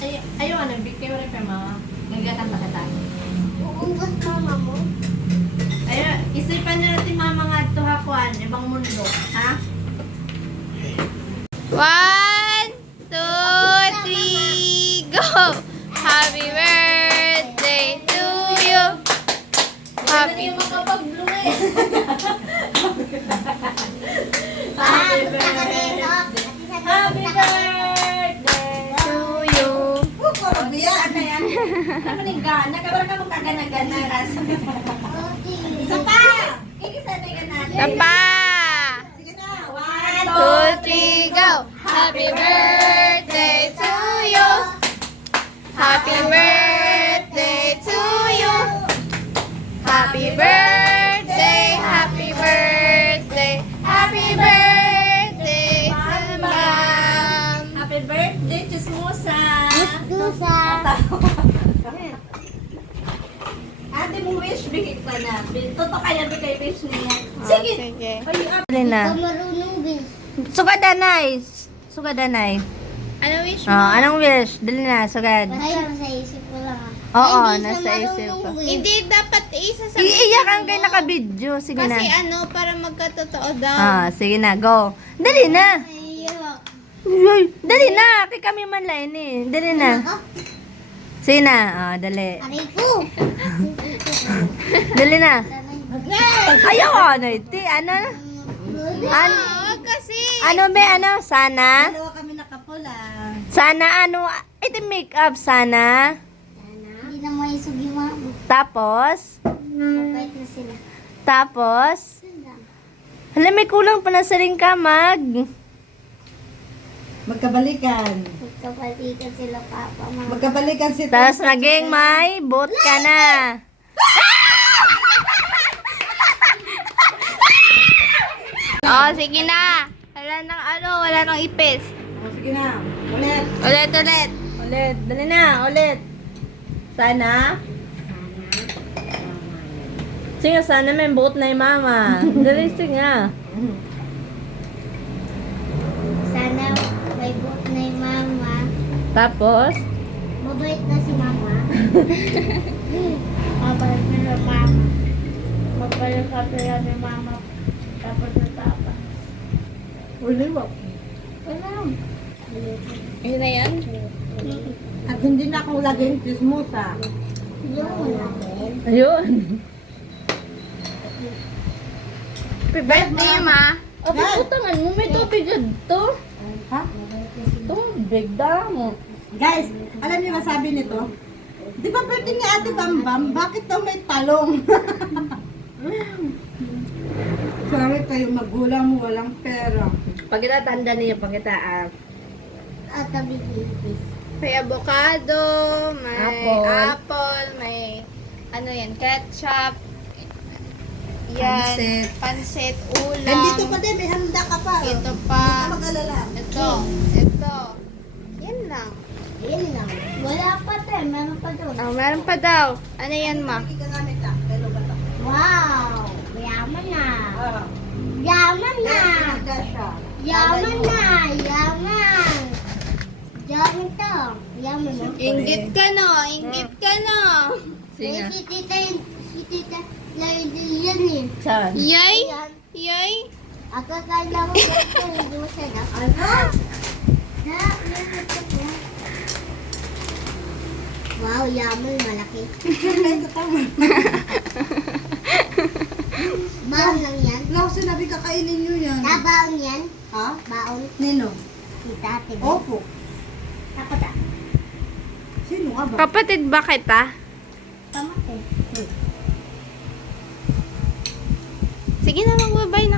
Ayaw, bigay mo rin pa mga. Nagkakanta ka tayo. Uubos mama mo. Ayaw, isipan na natin mama nga ito hakuan, ibang mundo. Ha? 1, 2, 3, go! Happy birthday to you! Happy Yung makapag-blue eh. Happy birthday. Happy birthday to you! Ano yan? Ano yung gana? Kabara ka mong kagana-gana. Isa pa! Ikisanay ka natin. Tapa! Sige na. 2, 3, go! Happy birthday to you! Happy birthday to you! Happy birthday! Happy birthday! Happy birthday! Ma'am! Happy birthday, Chismosa! Dusa. Ate mo wish, bigay ka na. Toto kaya bigay wish niya. Sige! Sige! Sige. Ay, Ikaw marunong bis. Sugadanay! Sugadanay. Ano wish mo? Anong wish? Dali na, sugad. Basta nasa isip ko lang. Oo, Ay, hindi nasa siya isip ko. marunong bis. Hindi dapat isa sa Iiyak ang kayo naka-video. Sige na. Kasi para magkatotoo daw. Sige na, go. Dali na. Ayok. Uy, dali na. Kay kami man lain eh. Dali na. Ako? Sige na. Dali. Aray ko. Dali na. Okay. Ayaw ano iti. Ano? Wag kasi. Ano be? Ano? Sana? Dalawa kami nakapula. Sana ano? Ito make-up sana. Hindi na mo isugi mo. Tapos? Mabait na sila. Tapos? Hala, may kulang pa na sa ring kamag. Magkabalikan. Magkapalikan sila papa mama. Magkabalikan si Tapos naging may boot ka na. Sige na. Wala nang ipis. Sige na. Ulit. Ulit. Ulit. Dali na. Ulit. Sana? Sige, sana may boot na yung mama. Dali, sige nga. Sana may buot na yung mama. Tapos? Mabait na si mama. Mabait na si mama. Mabait ka pala ni mama. Tapos na tapa. Uli mo. Wala. Ayun na yan. At hindi na akong laging chismosa. Yung natin. Ayun. Happy birthday, ma. O, putangan mo. May tubig dito. Ha? Tubig mo. Guys, alam niyo ba sabi nito? Di ba birthday ni Ate Bambam? Bakit daw may talong? Sorry kayo magulang mo, walang pera. Pag kita tanda niya, pag kita At tabi ipis. May avocado, may Apple. apple, may ano yan, ketchup. Yan, Pansit. pansit, ulam. Nandito pa din, may handa ka pa. Ito Hindi pa. ka mag-alala. Ito. Yan lang. Ayun lang. Wala pa tayo. Meron pa doon. Meron pa daw. Ano yan, ma? Hindi ka gamit ah. Pero ba ito? Wow! Yaman na. Ah. Yaman na. Handa siya. Yaman na. Yaman. Yaman to. Yaman na. Inggit ka no, inggit ka no. Sige. Eh, si tita Laidil yan eh. Saan? Yay! Yan. Yay! Ako kala mo ito. Hindi mo siya na. Ano? Na, yan ito po. Wow, yaman. Malaki. Ito tama. Baon lang yan. Wala ko sinabi kakainin nyo yan. Baon yan. Ha? Baon. Nino? Kita ate. Opo. Ako ta. Sino nga ba? Kapatid ba kita? Pamate. Sige na, magbabay